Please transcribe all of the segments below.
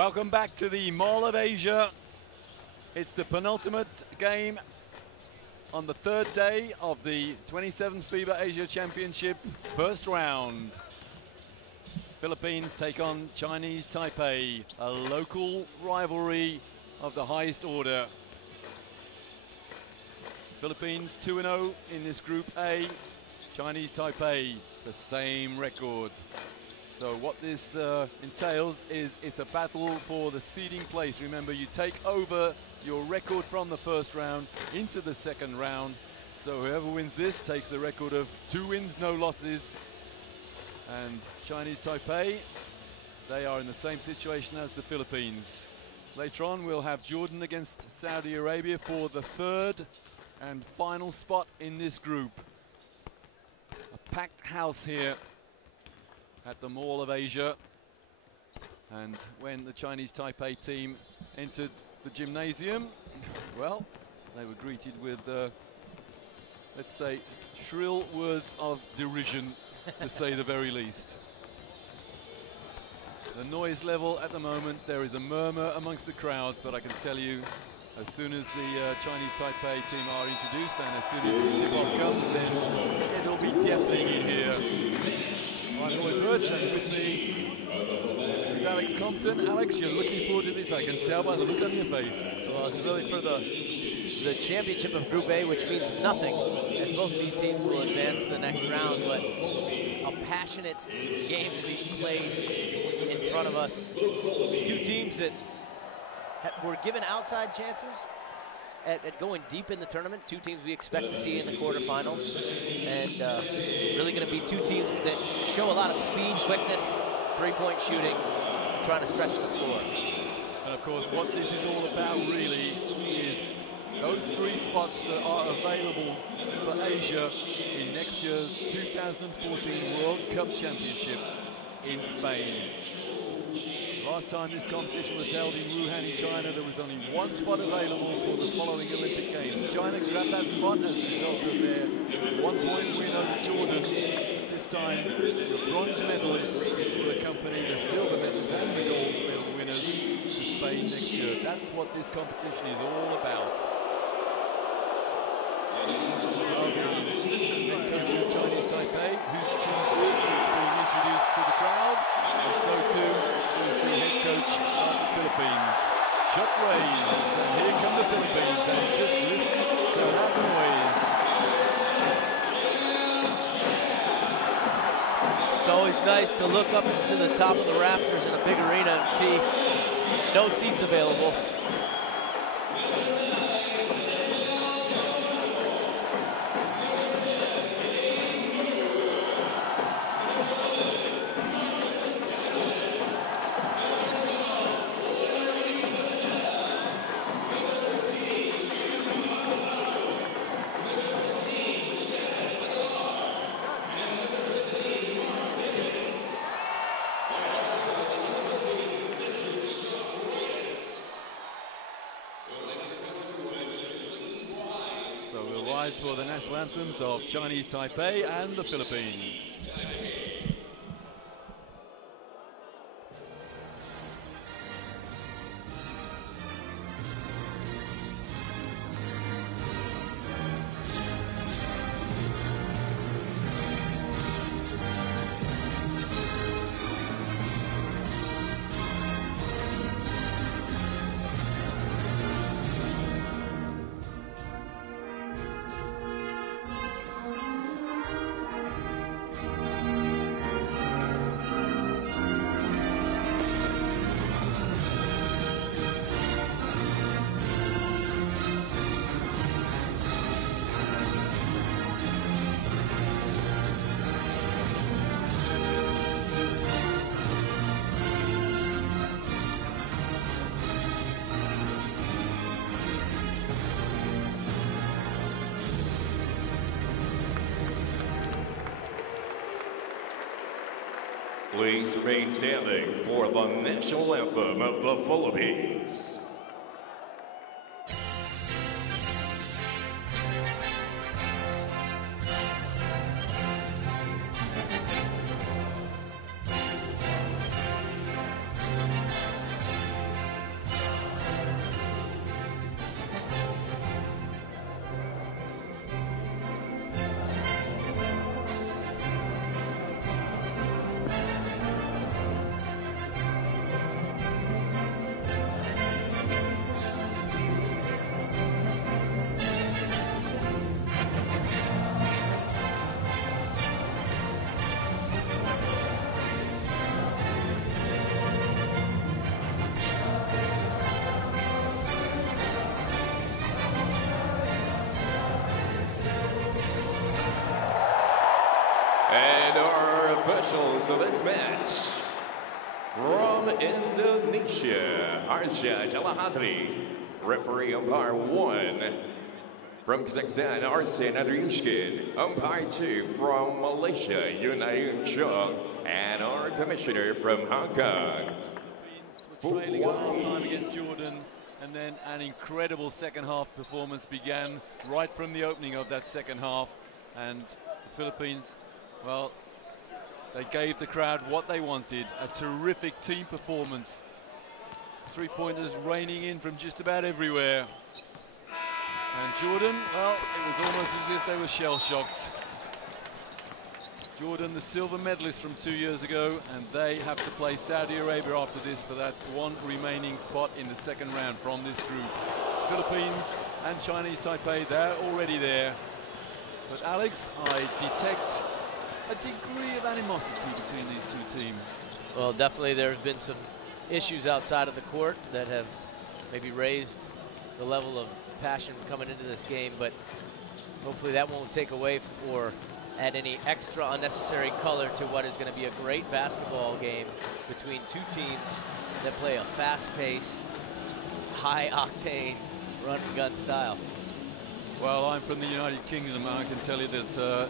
Welcome back to the Mall of Asia. It's the penultimate game on the third day of the 27th FIBA Asia Championship, first round. Philippines take on Chinese Taipei, a local rivalry of the highest order. Philippines 2-0 in this Group A. Chinese Taipei, the same record. So what this entails is it's a battle for the seeding place. Remember, you take over your record from the first round into the second round. So whoever wins this takes a record of 2 wins, no losses. And Chinese Taipei, they are in the same situation as the Philippines. Later on, we'll have Jordan against Saudi Arabia for the third and final spot in this group. A packed house here at the Mall of Asia. And when the Chinese Taipei team entered the gymnasium, well, they were greeted with, let's say, shrill words of derision, to say the very least. The noise level at the moment, there is a murmur amongst the crowds, but I can tell you, as soon as the Chinese Taipei team are introduced and as soon as the tip-off comes, then it'll be deafening in here. I'm Lloyd Birch, and with me is Alex Compton. Alex, you're looking forward to this, I can tell by the look on your face. Well, it's really for the championship of Group A, which means nothing, as both of these teams will advance to the next round, but a passionate game to be played in front of us. Two teams that were given outside chances at going deep in the tournament. Two teams we expect to see in the quarterfinals, and really going to be two teams that show a lot of speed, quickness, three-point shooting, trying to stretch the score. And of course, what this is all about really is those 3 spots that are available for Asia in next year's 2014 World Cup Championship in Spain. Last time this competition was held in Wuhan in China, there was only 1 spot available for the following Olympic Games. China grabbed that spot as a result of their 1-point win over Jordan. This time, the bronze medalists will accompany the silver medals and the gold medal winners to Spain next year. That's what this competition is all about. The head coach of Chinese Taipei, whose team is being introduced to the crowd, and so too is the head coach of the Philippines. Shot raise, and here come the Philippines, and just listen to that noise. It's always nice to look up to the top of the rafters in a big arena and see no seats available. For the national anthems of Chinese Taipei and the Philippines. Please remain standing for the national anthem of the Philippines. officials of this match. From Indonesia, Arja Jalahadri, referee umpire 1. From Kazakhstan, Arsen Andriushkin, umpire 2. From Malaysia, Yunayun Chung, and our commissioner from Hong Kong. Were trailing at half-time against Jordan, and then an incredible second half performance began right from the opening of that second half. And the Philippines, well, they gave the crowd what they wanted, a terrific team performance. Three-pointers raining in from just about everywhere. And Jordan, well, it was almost as if they were shell-shocked. Jordan, the silver medalist from 2 years ago, and they have to play Saudi Arabia after this for that one remaining spot in the second round from this group. Philippines and Chinese Taipei, they're already there. But Alex, I detect a degree of animosity between these two teams. Well, definitely there have been some issues outside of the court that have maybe raised the level of passion coming into this game, but hopefully that won't take away or add any extra unnecessary color to what is going to be a great basketball game between two teams that play a fast-paced, high-octane run-and-gun style. Well, I'm from the United Kingdom, and I can tell you that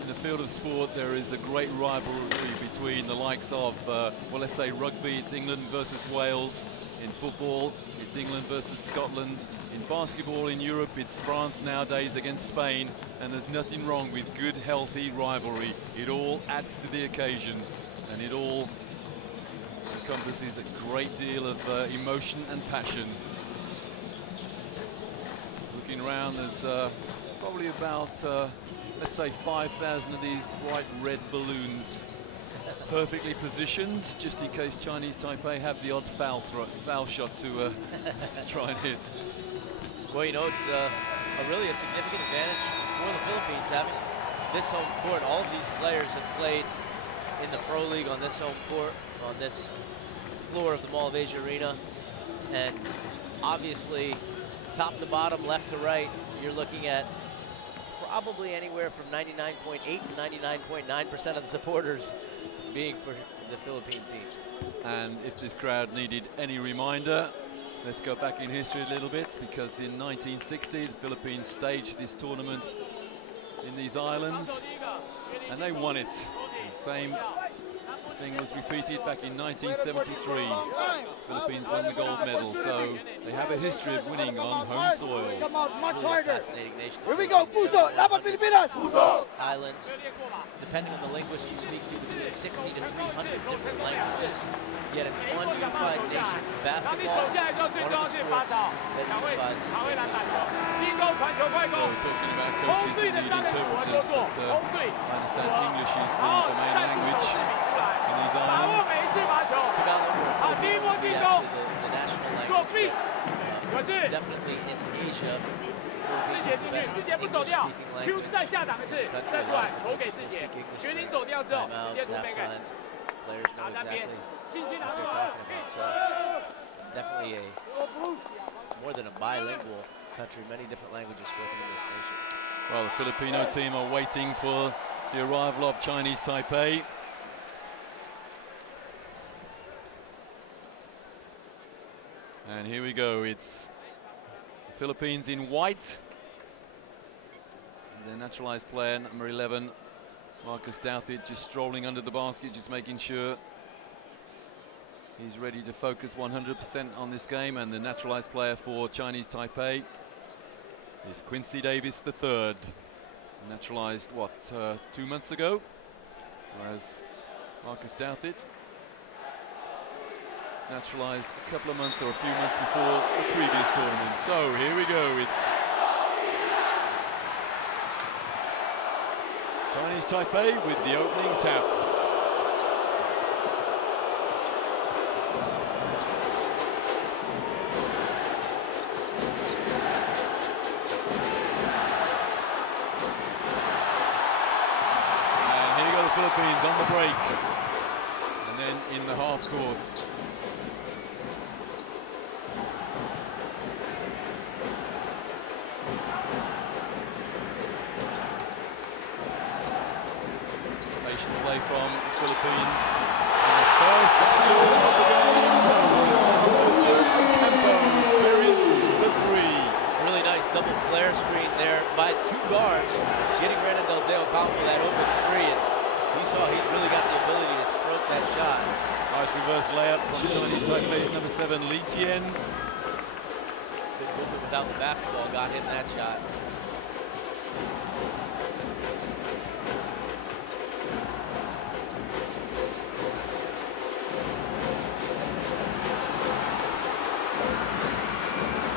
in the field of sport there is a great rivalry between the likes of, well, let's say rugby, it's England versus Wales. In football, it's England versus Scotland. In basketball in Europe, it's France nowadays against Spain, and there's nothing wrong with good, healthy rivalry. It all adds to the occasion, and it all encompasses a great deal of emotion and passion. Looking around, there's probably about, let's say, 5,000 of these bright red balloons perfectly positioned, just in case Chinese Taipei have the odd foul shot to try and hit. Well, you know, it's really a significant advantage for the Philippines having this home court. All of these players have played in the Pro League on this home court, on this floor of the Mall of Asia Arena. And obviously, top to bottom, left to right, you're looking at probably anywhere from 99.8 to 99.9% of the supporters being for the Philippine team. And if this crowd needed any reminder, let's go back in history a little bit, because in 1960 the Philippines staged this tournament in these islands and they won it. The same thing was repeated back in 1973. Philippines won the gold medal, so they have a history of winning on home soil. Come on, much harder. Fascinating nation. Here we go, Puso, laban Pilipinas. Islands, depending on the linguist you speak to, between 60 to 300 different languages. Yet it's one unified nation. Basketball, one of the sports that unifies this nation. So we're talking about coaches that need interpreters, but I understand English is the main language in these islands. Tagalog or Filipino would be actually the national language. Definitely in Asia, Philippines is the best English-speaking language in the country. A lot of countries will speak English for timeouts, halftimes. Players know exactly what they're talking about. So definitely more than a bilingual country, many different languages spoken in this nation. Well, the Filipino team are waiting for the arrival of Chinese Taipei. And here we go, it's the Philippines in white. The naturalized player, number 11, Marcus Douthit, just strolling under the basket, just making sure he's ready to focus 100% on this game. And the naturalized player for Chinese Taipei is Quincy Davis III, naturalized, what, 2 months ago, whereas Marcus Douthit naturalized a couple of months or a few months before the previous tournament. So here we go, it's Chinese Taipei with the opening tap. And here you go, the Philippines on the break. And then in the half court. Play from Philippines. And the first shot of the game. Campo buries the three. Really nice double flare screen there by two guards, getting Renan Del Deo Campo that open three. And you saw he's really got the ability to stroke that shot. Nice reverse layup from Chinese Taipei's number 7, Li Tian. Good movement without the basketball, got him that shot.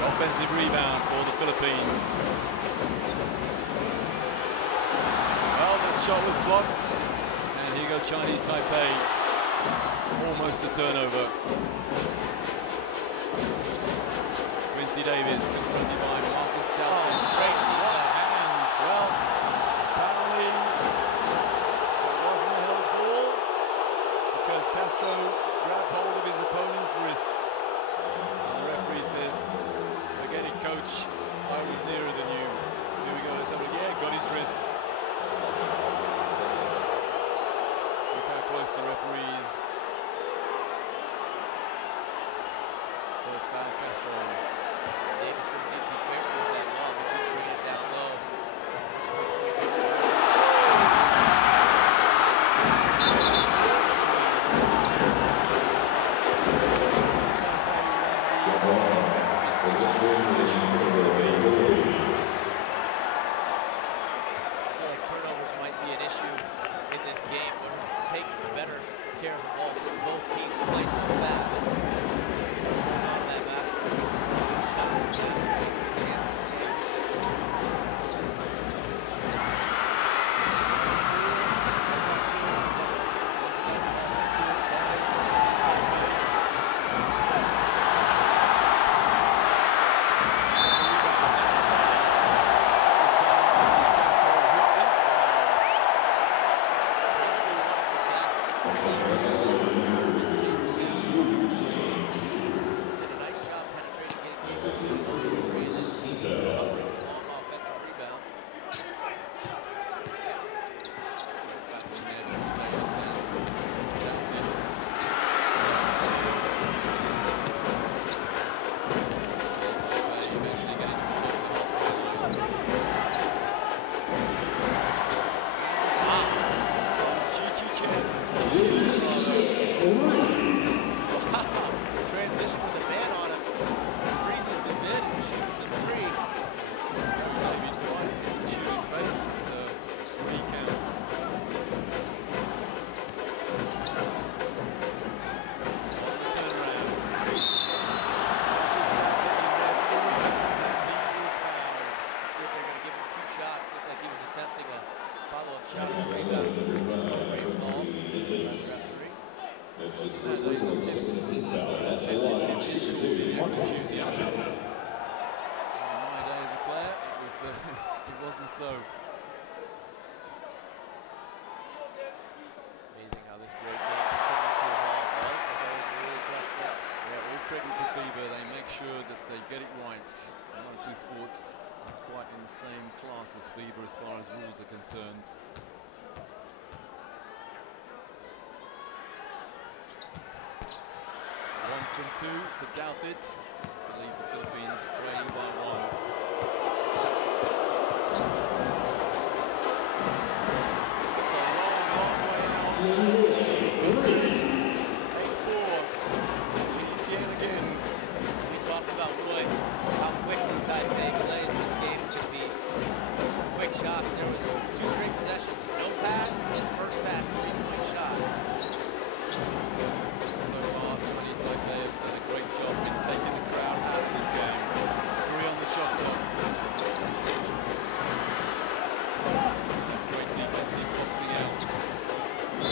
Offensive rebound for the Philippines. Well, that shot was blocked. And here goes Chinese Taipei. Almost the turnover. Quincy Davis confronted by Marcus Dalton. Straight hands. Well, apparently it wasn't a held ball because Castro grabbed hold of his opponent's wrists. And the referee says, "Forget it, coach. I was nearer than you." Here we go. Let's have a look. Yeah, got his wrists. Look how close the referees. First foul, Castro. Davis going to need to be careful with that ball, but he's bringing it down low. Turnovers might be an issue in this game, but taking better care of the ball since both teams play so fast. That basketball shots transition with a man on him. Freezes the vid and shoots the three. Maybe trying to shoot his face, but 3 counts. On the turnaround. He is fouled. See if they're going to give him 2 shots. Looked like he was attempting a follow-up shot. Rebound. Looks like a great ball. Attempted tip is called. In my day as a player, it wasn't so. Amazing how this great game continues to evolve. Well, there's always readjustments. Yeah, all credit to FIBA. They make sure that they get it right. One or two sports are quite in the same class as FIBA as far as rules are concerned. One from 2 to Douthit to leave the Philippines trailing by 1. It's a long, long way out. 8-4. Etienne again. We talked about Roy, how quickly Taipei plays. This game is going to be some quick shots. There was 2 straight possessions, no pass, first pass, 3-point shot. So far, Chinese Taipei have done a great job in taking the crowd out of this game. 3 on the shot clock. That's great defensive boxing out. The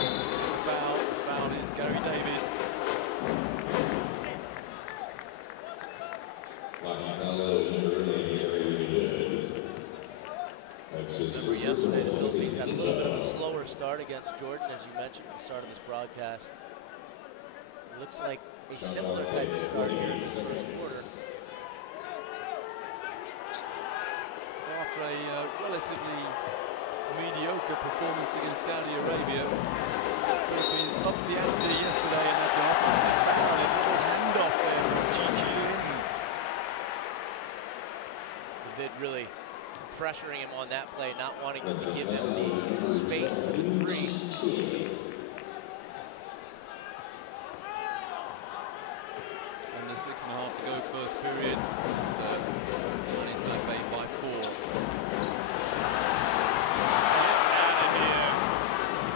foul is Gary David. Remember yesterday, the Philippines had a little bit of a slower start against Jordan, as you mentioned at the start of this broadcast. It looks like a similar type of start here in the first quarter. After a relatively mediocre performance against Saudi Arabia, Philippines up the ante yesterday, and that's an offensive foul. A little handoff there from Chi Lin. The vid really pressuring him on that play, not wanting to give him the space for the three. Under 6.5 to go first period. And, Chinese Taipei by 4. Out of here.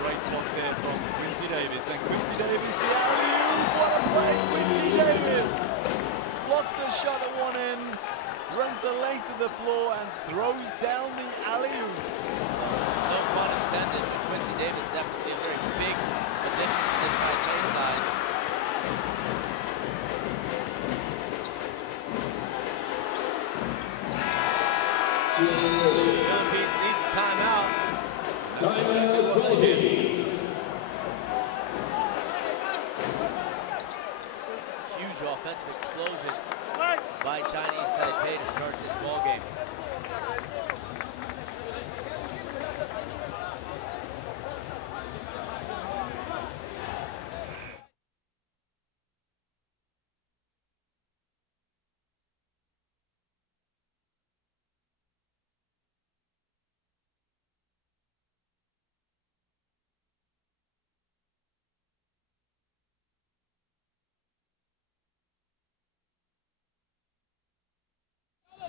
Great block there from Quincy Davis. And Quincy Davis, the alley-oop. What a play, Quincy Davis. Blocks the shot at one end, runs the length of the floor and throws down the alley-oop. No pun intended, but Quincy Davis definitely a very big addition to this Taipei side. Philippines needs a timeout. That's exactly what they did. Huge offensive explosion by Chinese Taipei to start this ball game.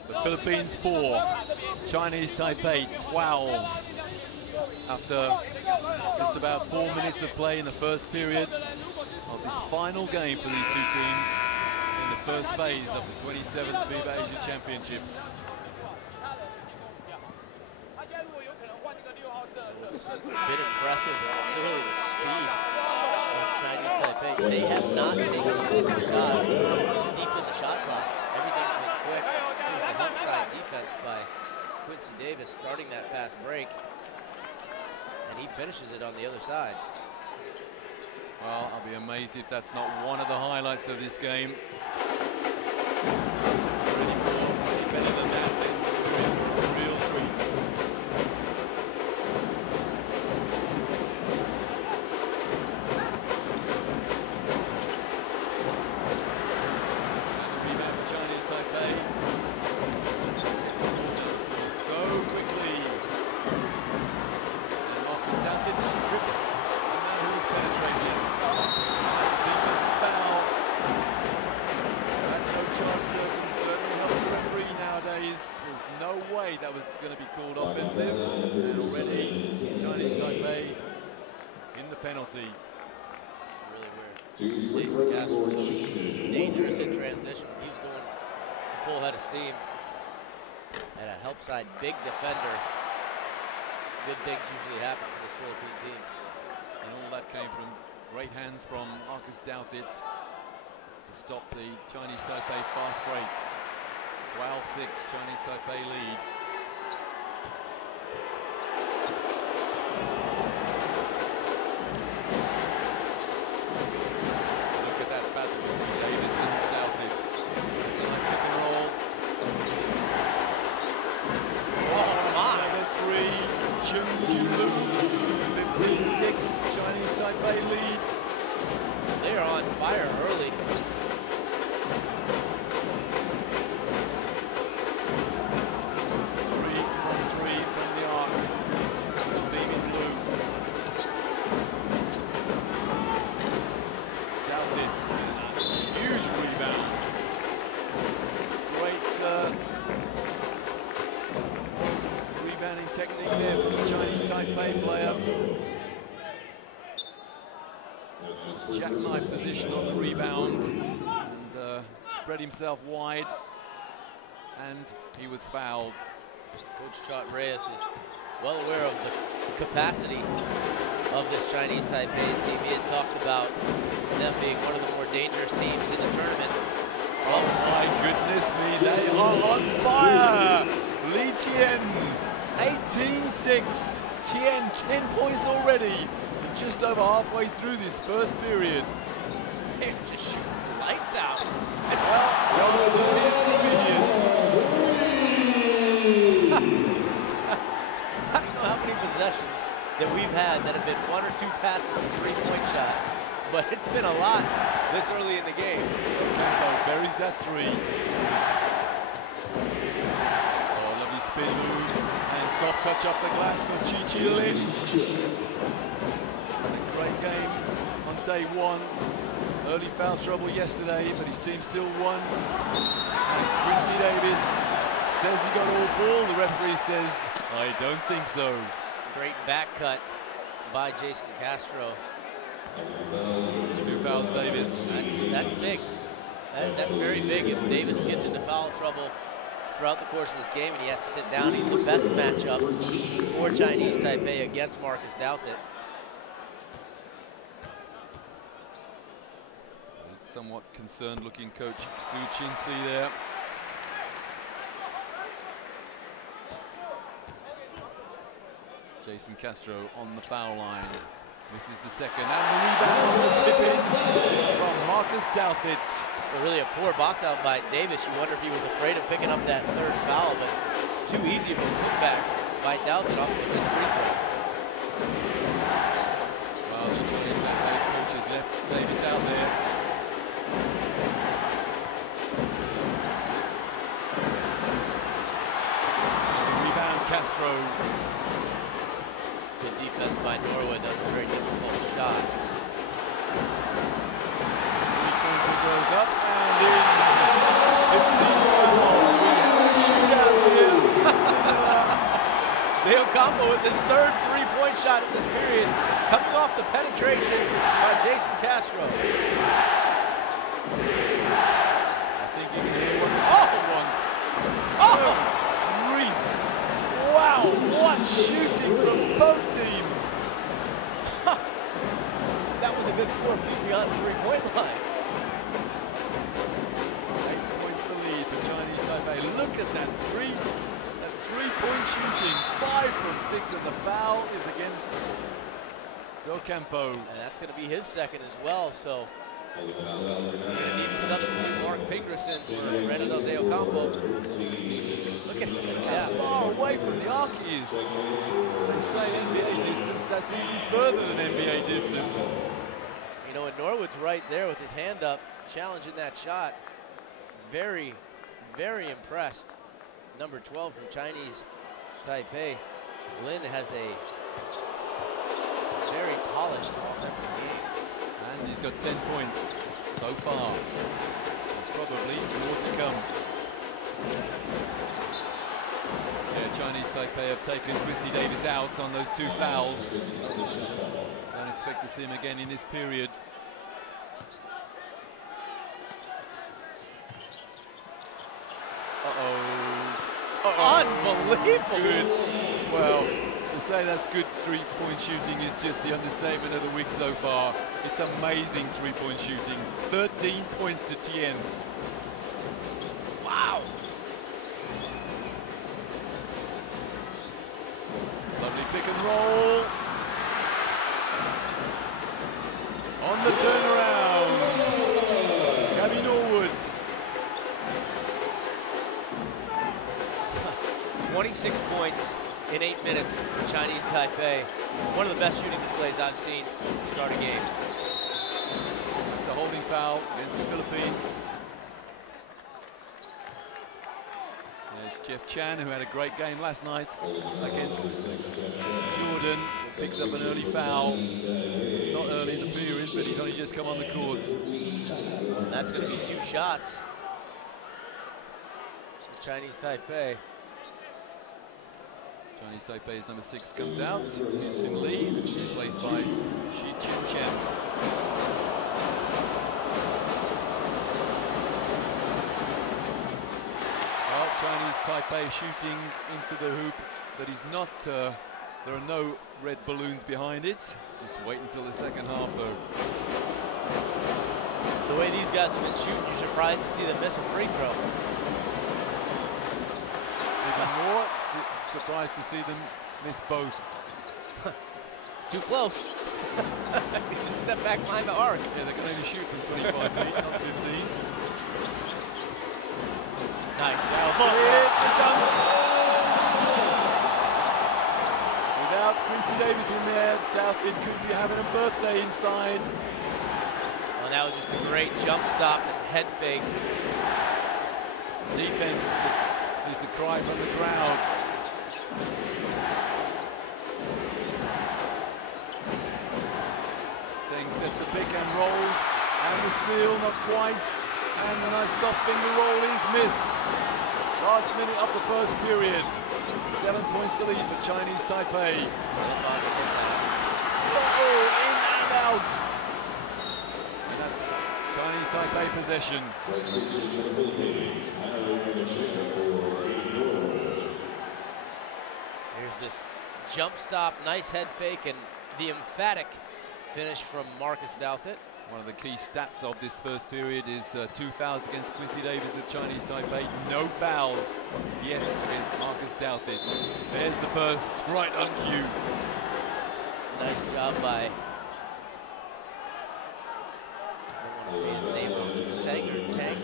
The Philippines 4, Chinese Taipei 12. After just about 4 minutes of play in the first period of this final game for these two teams in the first phase of the 27th FIBA Asia Championships. Looks a bit impressive. It's clearly the speed of Chinese Taipei. They have not taken a single shot deep in the shot clock. Everything's been quick. Here's the help side defense by Quincy Davis starting that fast break. And he finishes it on the other side. Well, I'll be amazed if that's not one of the highlights of this game. Any better than that, then a real treat. That was going to be called offensive, and already Chinese Taipei in the penalty. Really weird. Jason Castro was dangerous in transition. He was going full head of steam. And a help side big defender. Good things usually happen for this Philippine team. And all that came from great hands from Marcus Douthit to stop the Chinese Taipei fast break. 12-6, Chinese Taipei lead. Look at that battle between Davis and Douthit. It's a nice pick and roll. Oh, my. Another three. Chung Julu. 15-6, Chinese Taipei lead. They are on fire early. Technique there from the Chinese Taipei player. Jackknife position on the rebound and spread himself wide, and he was fouled. Coach Chot Reyes is well aware of the capacity of this Chinese Taipei team. He had talked about them being one of the more dangerous teams in the tournament. Oh my goodness me, they are on fire! Li Tien, 18-6. Tien, 10 points already, just over halfway through this first period. They're just shooting lights out. Well, it's convenience. I don't know how many possessions that we've had that have been 1 or 2 passes to the 3-point shot, but it's been a lot this early in the game. Campo buries that 3. Oh, lovely spin move and soft touch off the glass for Chi Lin. Had a great game on day 1. Early foul trouble yesterday, but his team still won. And Quincy Davis says he got all ball. The referee says, I don't think so. Great back cut by Jason Castro. 2 fouls, Davis. That's big. That's very big. If Davis gets into foul trouble throughout the course of this game and he has to sit down, he's the best matchup for Chinese Taipei against Marcus Douthit. Somewhat concerned looking coach Su Chin-si there. Jason Castro on the foul line. This is the second, and the rebound on the tip-in from Marcus Douthit. Well, really a poor box out by Davis. You wonder if he was afraid of picking up that 3rd foul, but too easy of a putback by Douthit off of this free throw. Well, the Chinese Taipei coach has left Davis out there. Rebound, Castro. It's good defense by Norwood. That's a very difficult shot. 3-pointer goes up and in. 15-12. We have a shootout here. Dale Combo with his 3rd 3-point shot in this period, coming off the penetration by Jason Castro. I think you can hear what the wants. Oh, grief. Wow, what shooting from both teams. That was a good 4 feet beyond the 3-point line. 8 points the lead for Chinese Taipei. Look at that 3-point shooting. 5 from 6, and the foul is against Del Campo. And that's going to be his 2nd as well, so we're going to need to substitute Mark Pingerson for Renato Del Campo. Look at How far away from the arc he is. They say NBA distance, that's even further than NBA distance. You know, and Norwood's right there with his hand up, challenging that shot. Very, very impressed. Number 12 from Chinese Taipei. Lin has a very polished offensive game. And he's got 10 points so far. Probably more to come. Yeah, Chinese Taipei have taken Quincy Davis out on those 2 fouls. Don't expect to see him again in this period. Unbelievable. Good. Well, to say that's good 3-point shooting is just the understatement of the week so far. It's amazing 3-point shooting. 13 points to Tien. Wow. Lovely pick and roll. On the turnaround. Gabby Norwood. 26 points in 8 minutes for Chinese Taipei. One of the best shooting displays I've seen to start a game. It's a holding foul against the Philippines. There's Jeff Chan, who had a great game last night against Jordan. Picks up an early foul. Not early in the period, but he's only just come on the court. And that's going to be 2 shots for Chinese Taipei. Chinese Taipei's number 6 comes out. Yusin Lee, replaced by Shi Chen Chen. Well, Chinese Taipei shooting into the hoop, but he's not. There are no red balloons behind it. Just wait until the second half, though. The way these guys have been shooting, you're surprised to see them miss a free throw. Even more surprised to see them miss both. Too close. Step back behind the arc. Yeah, they can only shoot from 25 feet, not 15. Nice. Without Quincy Davis in there. Doubt it could be having a birthday inside. Well, that was just a great jump stop and head fake. Defense is the cry from the crowd. Singh sets the pick and rolls, and the steal not quite, and a nice soft finger roll is missed. Last minute of the first period. 7 points to lead for Chinese Taipei. Oh, in and out. And that's Chinese Taipei possession. Here's this jump stop, nice head fake, and the emphatic finish from Marcus Douthit. One of the key stats of this first period is 2 fouls against Quincy Davis of Chinese Taipei. No fouls yet against Marcus Douthit. There's the first, right on cue. Nice job by, I don't want to say his name wrong, Sang or Chang,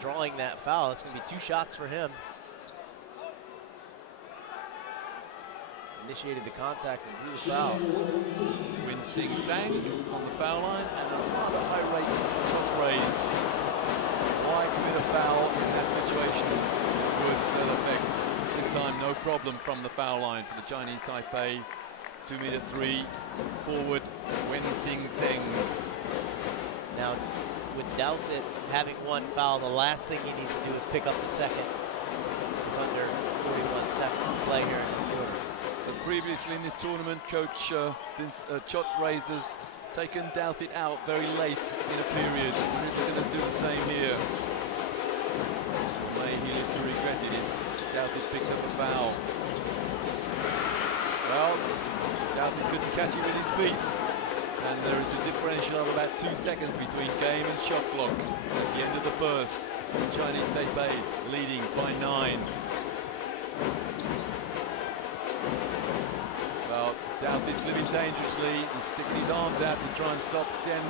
drawing that foul. It's going to be 2 shots for him. Initiated the contact and drew the foul. Win-Ting Sang on the foul line, and a rather high-rate shot raise. Why commit a foul in that situation? Words to that effect. This time, no problem from the foul line for the Chinese Taipei. 2m3 forward, Win-Ting Sang. Now, with Douthit having 1 foul, the last thing he needs to do is pick up the second with under 41 seconds to play here in this quarter. Previously in this tournament, Coach Chot Razor's taken Douthit out very late in a period. We're going to do the same here. May he live to regret it if Douthit picks up a foul. Well, Douthit couldn't catch it with his feet. And there is a differential of about 2 seconds between game and shot clock at the end of the first. Chinese Taipei leading by 9. Well, Douthit's living dangerously. He's sticking his arms out to try and stop Sen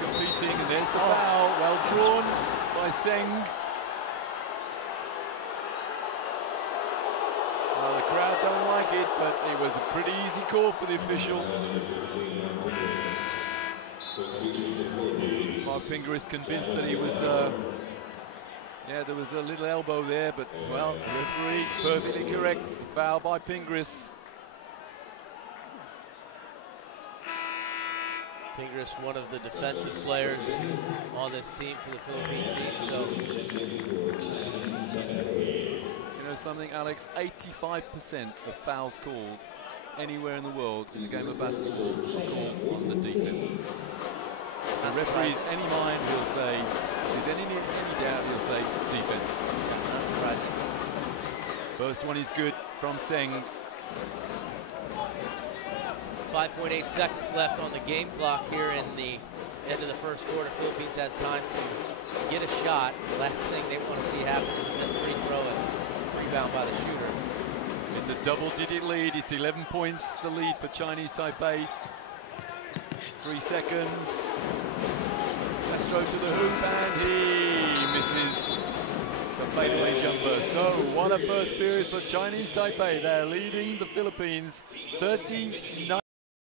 competing, and there's the foul. Well drawn by Seng. Well, the crowd don't like it, but it was a pretty easy call for the official. Mark Pinger is convinced that he was yeah, there was a little elbow there, but, well, the referee perfectly correct. The foul by Pingris. Pingris, one of the defensive players on this team for the Philippine team. So, do you know something, Alex? 85% of fouls called anywhere in the world in the game of basketball are called on the defense. The referee's any mind, he'll say, if there's any doubt, he'll say defense. yeah, not surprising. First one is good from Seng. 5.8 seconds left on the game clock here in the end of the first quarter. Philippines has time to get a shot. Last thing they want to see happen is a missed free throw and rebound by the shooter. It's a double-digit lead. It's 11 points, the lead for Chinese Taipei. 3 seconds. Castro to the hoop, and he misses the fadeaway jumper. So, what a first period for Chinese Taipei. They're leading the Philippines 39